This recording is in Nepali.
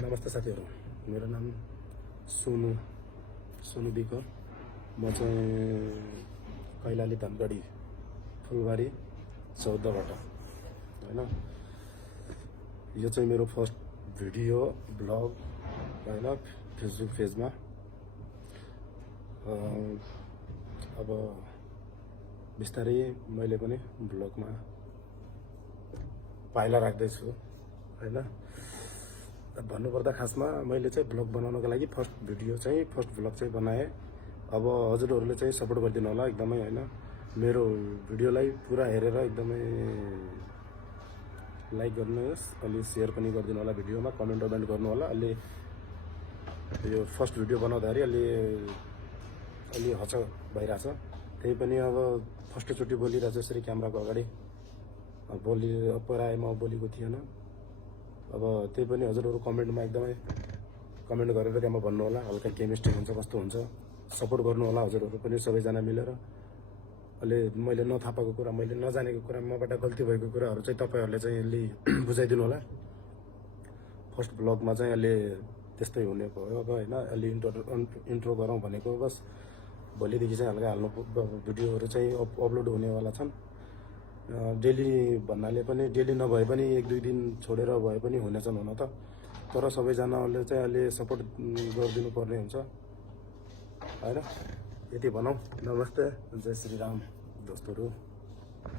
नमस्ते साथीहरू, मेरो नाम सोनु बिक। म चाहिँ कैलाली धनगढी फुलबारी 14बाट हैन। यो चाहिँ मेरो फर्स्ट भिडियो ब्लग हैन, फेसबुक पेजमा। अब बिस्तारै मैले पनि ब्लगमा पाइला राख्दैछु हैन। भन्नुपर्दा खासमा मैले चाहिँ ब्लग बनाउनको लागि फर्स्ट ब्लग चाहिँ बनाएँ। अब हजुरहरूले चाहिँ सपोर्ट गरिदिनु होला एकदमै हैन। मेरो भिडियोलाई पुरा हेरेर एकदमै लाइक गर्नुहोस्, अलि शेयर पनि गरिदिनु होला, भिडियोमा कमेन्ट गर्नु होला। अलि यो फर्स्ट भिडियो बनाउँदाखेरि अलि हच भइरहेछ, त्यही पनि अब फर्स्टचोटि बोलिरहेछु यसरी क्यामेराको अगाडि। प्रायः म बोलेको थिएन। अब त्यही पनि हजुरहरू कमेन्टमा एकदमै कमेन्ट गरेर त्यहाँ भन्नु होला हल्का केमिस्ट्री हुन्छ कस्तो हुन्छ, सपोर्ट गर्नु होला हजुरहरू पनि सबैजना मिलेर। अहिले मैले नथाहा पाएको कुरा, मैले नजानेको कुरा, मबाट गल्ती भएको कुराहरू चाहिँ तपाईँहरूले चाहिँ अलि बुझाइदिनु होला। फर्स्ट ब्लगमा चाहिँ अलि त्यस्तै हुने भयो अब हैन। अलि इन्ट्रो गरौँ भनेको, बस भोलिदेखि चाहिँ हल्का हाल्नु भिडियोहरू चाहिँ अपलोड हुनेवाला छन्। डेली भन्नाले पनि डेली नभए पनि 1-2 दिन छोडेर भए पनि हुनेछन् हुन त, तर सबैजनाले चाहिँ अलि सपोर्ट गरिदिनु पर्ने हुन्छ हैन। यति भनौँ। नमस्ते, जय श्री राम दोस्तहरू।